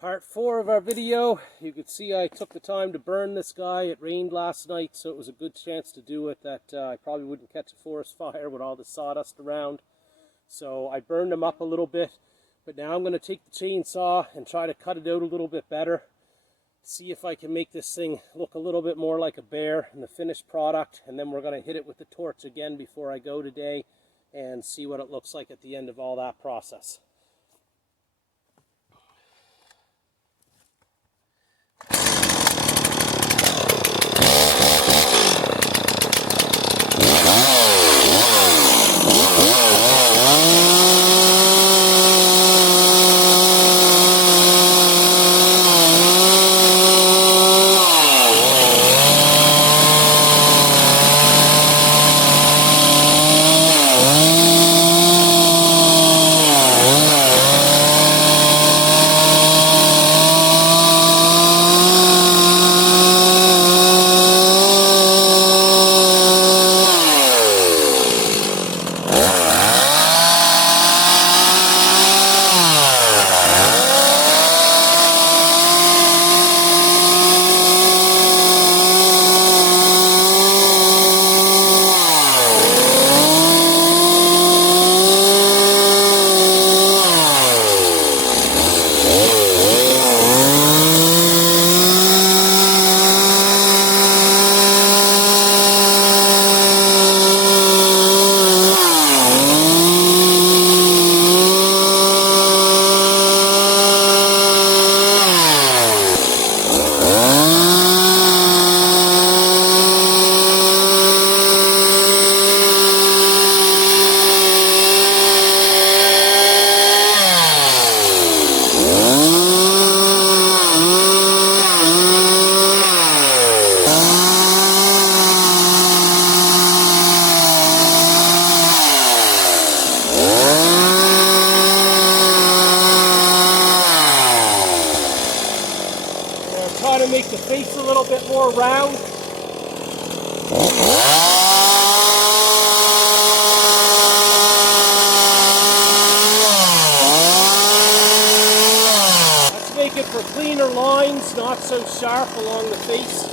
Part 4 of our video. You could see I took the time to burn this guy. It rained last night, so it was a good chance to do it. That I probably wouldn't catch a forest fire with all the sawdust around. So I burned him up a little bit, but now I'm going to take the chainsaw and try to cut it out a little bit better. See if I can make this thing look a little bit more like a bear in the finished product, and then we're going to hit it with the torch again before I go today and see what it looks like at the end of all that process. Try to make the face a little bit more round. Let's make it for cleaner lines, not so sharp along the face.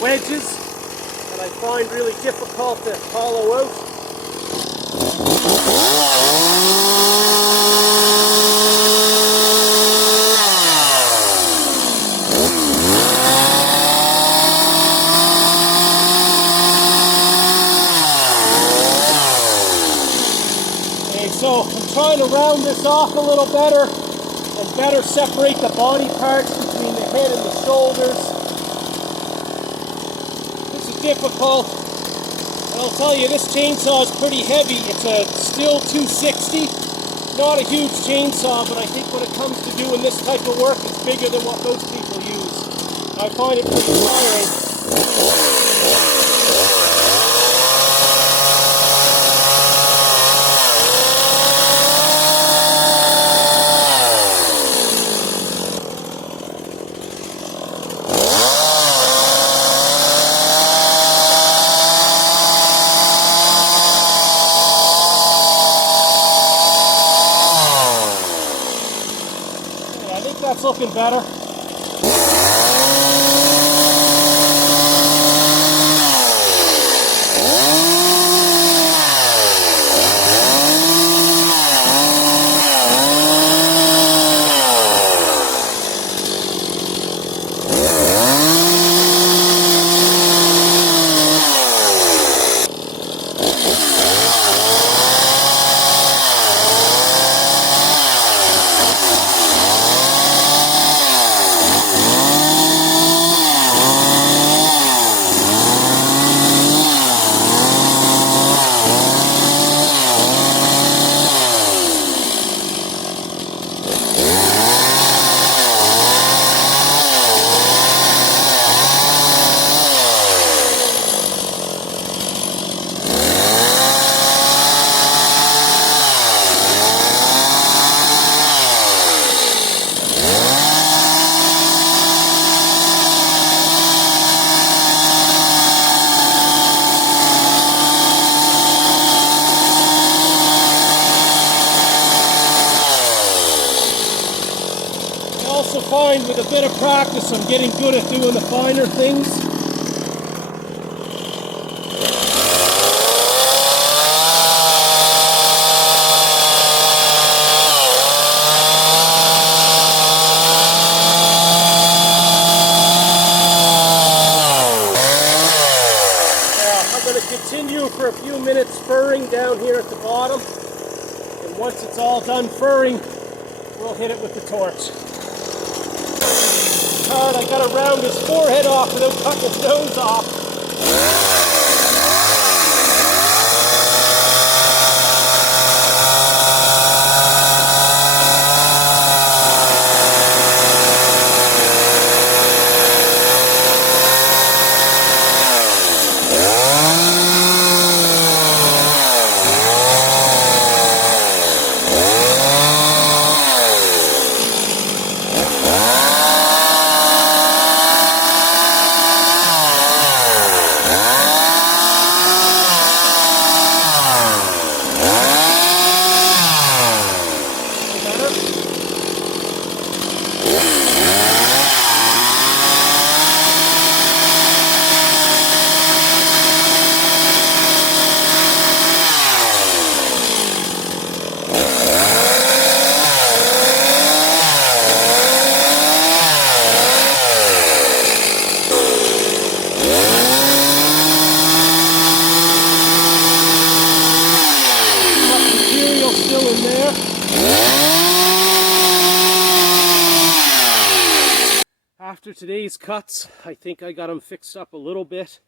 Wedges that I find really difficult to hollow out. Okay, so I'm trying to round this off a little better and better separate the body parts between the head and the shoulders. Difficult, and I'll tell you, this chainsaw is pretty heavy. It's a Stihl 260, not a huge chainsaw, but I think when it comes to doing this type of work, it's bigger than what most people use. I find it pretty tiring. That's looking better. find with a bit of practice I'm getting good at doing the finer things. Continue for a few minutes furring down here at the bottom, and once it's all done furring, we'll hit it with the torch. It's hard, I gotta round his forehead off without cutting his nose off. Still in there. After today's cuts, I think I got them fixed up a little bit.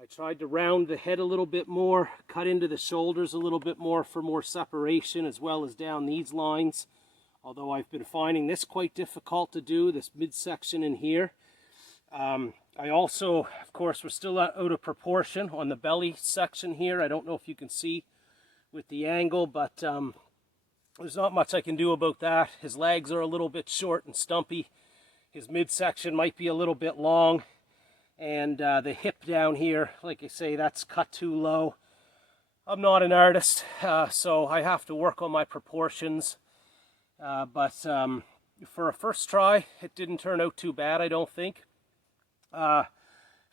I tried to round the head a little bit more, cut into the shoulders a little bit more for more separation, as well as down these lines. Although I've been finding this quite difficult to do, this midsection in here. I also, of course, we're still out of proportion on the belly section here. I don't know if you can see with the angle, but there's not much I can do about that. His legs are a little bit short and stumpy. His midsection might be a little bit long, and the hip down here, like I say, that's cut too low. I'm not an artist, so I have to work on my proportions, but for a first try, it didn't turn out too bad, I don't think.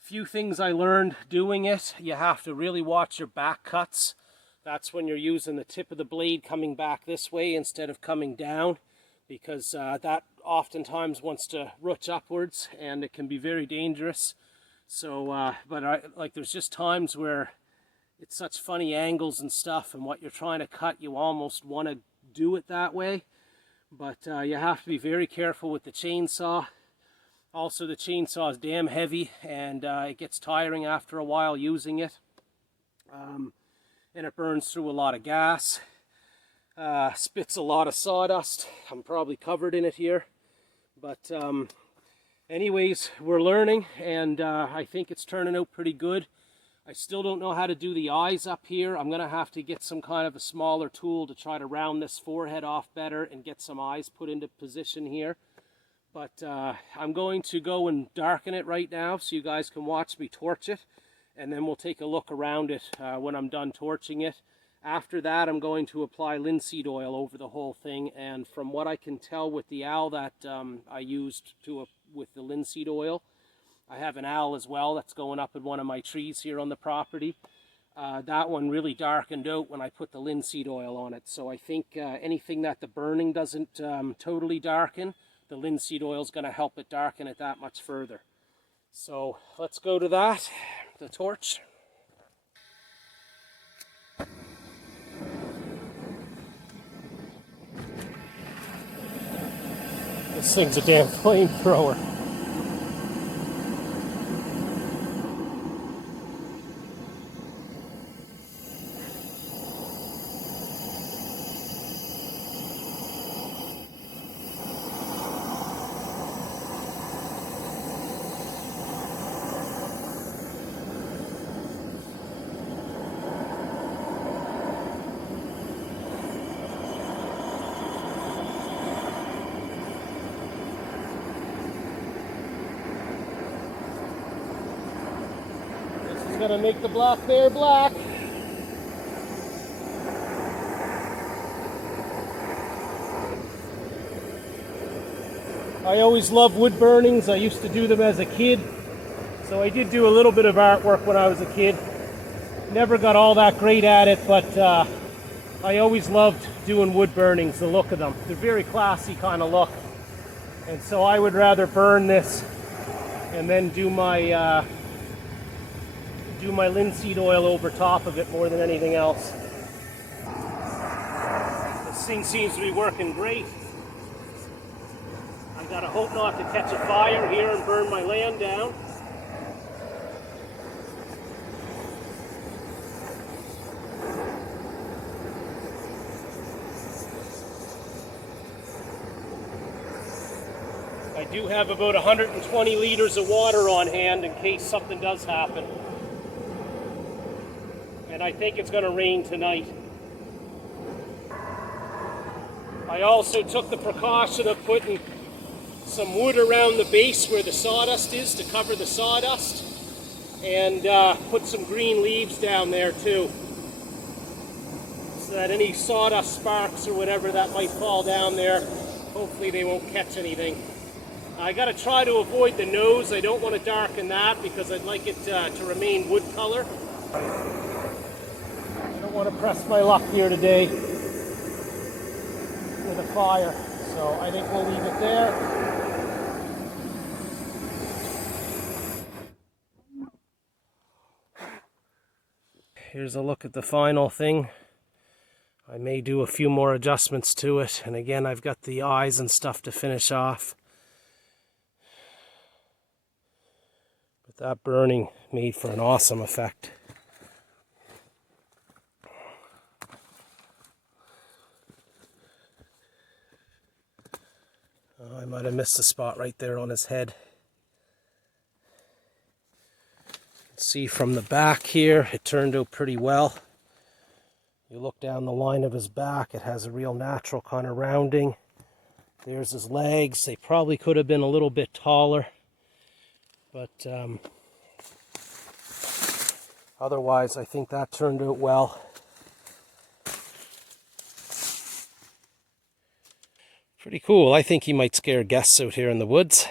Few things I learned doing it: you have to really watch your back cuts. That's when you're using the tip of the blade coming back this way instead of coming down, because that oftentimes wants to rooch upwards and it can be very dangerous. So, like there's just times where it's such funny angles and stuff, and what you're trying to cut, you almost want to do it that way. But you have to be very careful with the chainsaw. Also, the chainsaw is damn heavy, and it gets tiring after a while using it. And it burns through a lot of gas, spits a lot of sawdust. I'm probably covered in it here, but anyways, we're learning, and I think it's turning out pretty good. I still don't know how to do the eyes up here. I'm gonna have to get some kind of a smaller tool to try to round this forehead off better and get some eyes put into position here. But I'm going to go and darken it right now so you guys can watch me torch it. And then we'll take a look around it when I'm done torching it. After that, I'm going to apply linseed oil over the whole thing. And from what I can tell with the owl that I used with the linseed oil, I have an owl as well that's going up in one of my trees here on the property. That one really darkened out when I put the linseed oil on it. So I think anything that the burning doesn't totally darken, the linseed oil is going to help it darken it that much further. So let's go to that. The torch. This thing's a damn flamethrower. Gonna make the black bear black. I always loved wood burnings. I used to do them as a kid. So I did do a little bit of artwork when I was a kid. Never got all that great at it, but I always loved doing wood burnings, the look of them. They're very classy kind of look. And so I would rather burn this and then do my linseed oil over top of it more than anything else. This thing seems to be working great. I gotta hope not to catch a fire here and burn my land down. I do have about 120 liters of water on hand in case something does happen. And I think it's going to rain tonight. I also took the precaution of putting some wood around the base where the sawdust is to cover the sawdust, and put some green leaves down there too, so that any sawdust sparks or whatever that might fall down there, hopefully they won't catch anything. I got to try to avoid the nose. I don't want to darken that because I'd like it to remain wood color. I don't want to press my luck here today with a fire, so I think we'll leave it there. Here's a look at the final thing. I may do a few more adjustments to it, and again I've got the eyes and stuff to finish off. But that burning made for an awesome effect. Oh, I might have missed a spot right there on his head. See from the back here, it turned out pretty well. You look down the line of his back, it has a real natural kind of rounding. There's his legs. They probably could have been a little bit taller, but otherwise I think that turned out well. Pretty cool. I think he might scare guests out here in the woods.